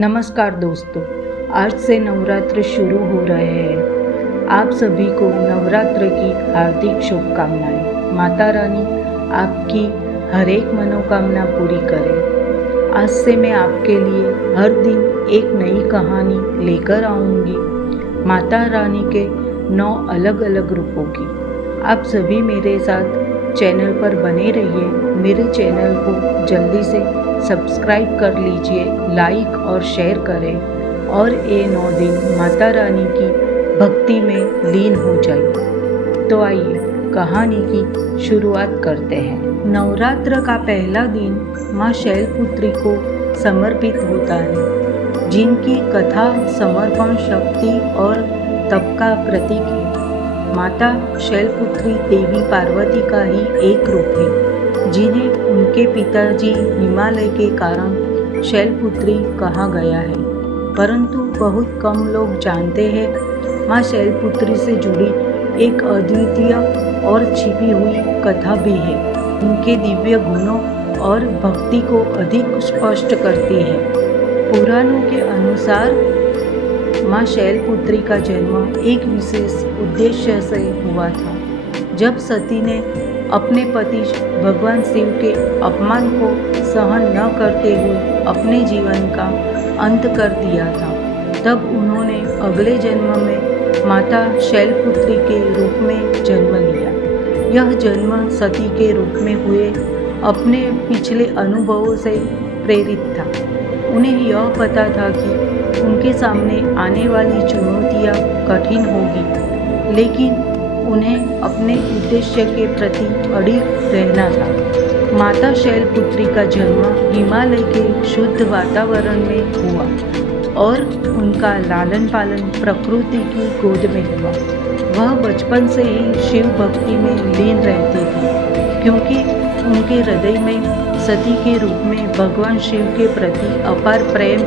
नमस्कार दोस्तों, आज से नवरात्र शुरू हो रहे हैं। आप सभी को नवरात्र की हार्दिक शुभकामनाएं। माता रानी आपकी हर एक मनोकामना पूरी करे। आज से मैं आपके लिए हर दिन एक नई कहानी लेकर आऊंगी, माता रानी के 9 अलग अलग रूपों की। आप सभी मेरे साथ चैनल पर बने रहिए। मेरे चैनल को जल्दी से सब्सक्राइब कर लीजिए, लाइक और शेयर करें और ये 9 दिन माता रानी की भक्ति में लीन हो जाइए। तो आइए कहानी की शुरुआत करते हैं। नवरात्र का पहला दिन माँ शैलपुत्री को समर्पित होता है, जिनकी कथा समर्पण शक्ति और तप का प्रतीक है। माता शैलपुत्री देवी पार्वती का ही एक रूप है, जिन्हें उनके पिताजी हिमालय के कारण शैलपुत्री कहा गया है। परंतु बहुत कम लोग जानते हैं माँ शैलपुत्री से जुड़ी एक अद्वितीय और छिपी हुई कथा भी है। उनके दिव्य गुणों और भक्ति को अधिक स्पष्ट करती है। पुराणों के अनुसार माँ शैलपुत्री का जन्म एक विशेष उद्देश्य से हुआ था। जब सती ने अपने पति भगवान शिव के अपमान को सहन न करते हुए अपने जीवन का अंत कर दिया था, तब उन्होंने अगले जन्म में माता शैलपुत्री के रूप में जन्म लिया। यह जन्म सती के रूप में हुए अपने पिछले अनुभवों से प्रेरित था। उन्हें यह पता था कि उनके सामने आने वाली चुनौतियाँ कठिन होगी, लेकिन उन्हें अपने उद्देश्य के प्रति अडिग रहना था। माता शैलपुत्री का जन्म हिमालय के शुद्ध वातावरण में हुआ और उनका लालन पालन प्रकृति की गोद में हुआ। वह बचपन से ही शिव भक्ति में लीन रहती थी, क्योंकि उनके हृदय में सती के रूप में भगवान शिव के प्रति अपार प्रेम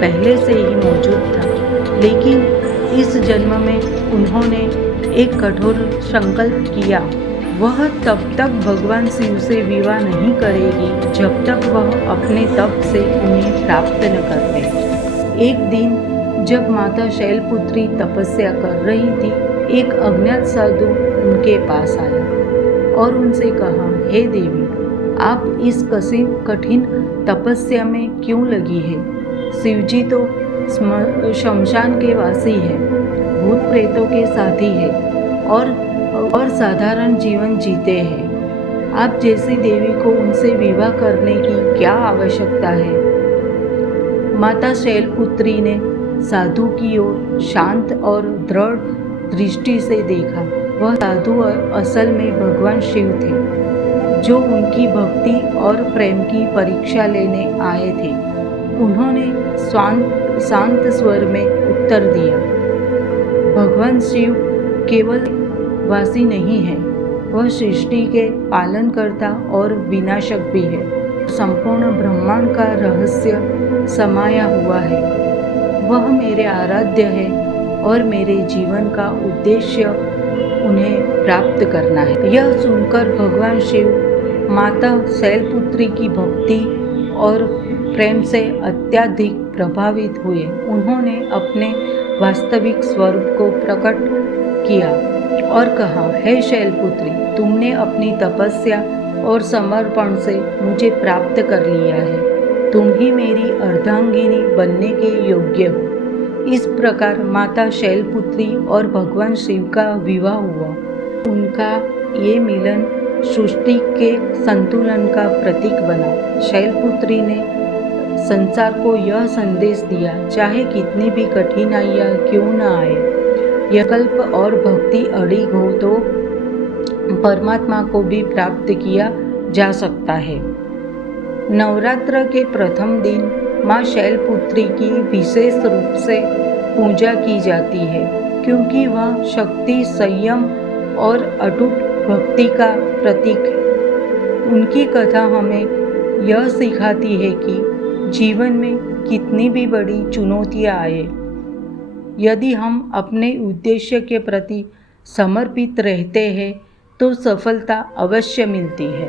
पहले से ही मौजूद था। लेकिन इस जन्म में उन्होंने एक कठोर संकल्प किया। वह तब तक भगवान शिव से विवाह नहीं करेगी जब तक वह अपने तप से उन्हें प्राप्त न कर ले। एक दिन जब माता शैलपुत्री तपस्या कर रही थी, एक अज्ञात साधु उनके पास आया और उनसे कहा, हे देवी, आप इस कठिन तपस्या में क्यों लगी है? शिवजी तो शमशान के वासी है, भूत प्रेतों के साथी है और साधारण जीवन जीते हैं। आप जैसी देवी को उनसे विवाह करने की क्या आवश्यकता है? माता शैलपुत्री ने साधु की ओर शांत और दृढ़ दृष्टि से देखा। वह साधु असल में भगवान शिव थे, जो उनकी भक्ति और प्रेम की परीक्षा लेने आए थे। उन्होंने शांत स्वर में उत्तर दिया, भगवान शिव केवल वासी नहीं है, वह सृष्टि के पालनकर्ता और विनाशक भी है। संपूर्ण ब्रह्मांड का रहस्य समाया हुआ है। वह मेरे आराध्य है और मेरे जीवन का उद्देश्य उन्हें प्राप्त करना है। यह सुनकर भगवान शिव माता शैलपुत्री की भक्ति और प्रेम से अत्यधिक प्रभावित हुए। उन्होंने अपने वास्तविक स्वरूप को प्रकट किया और कहा, हे शैलपुत्री, तुमने अपनी तपस्या और समर्पण से मुझे प्राप्त कर लिया है। तुम ही मेरी अर्धांगिनी बनने के योग्य हो। इस प्रकार माता शैलपुत्री और भगवान शिव का विवाह हुआ। उनका ये मिलन सृष्टि के संतुलन का प्रतीक बना। शैलपुत्री ने संसार को यह संदेश दिया, चाहे कितनी भी कठिनाइयाँ क्यों न आए, यह कल्प और भक्ति अडिग हो तो परमात्मा को भी प्राप्त किया जा सकता है। नवरात्र के प्रथम दिन माँ शैलपुत्री की विशेष रूप से पूजा की जाती है, क्योंकि वह शक्ति, संयम और अटूट भक्ति का प्रतीक है। उनकी कथा हमें यह सिखाती है कि जीवन में कितनी भी बड़ी चुनौतियाँ आए, यदि हम अपने उद्देश्य के प्रति समर्पित रहते हैं तो सफलता अवश्य मिलती है।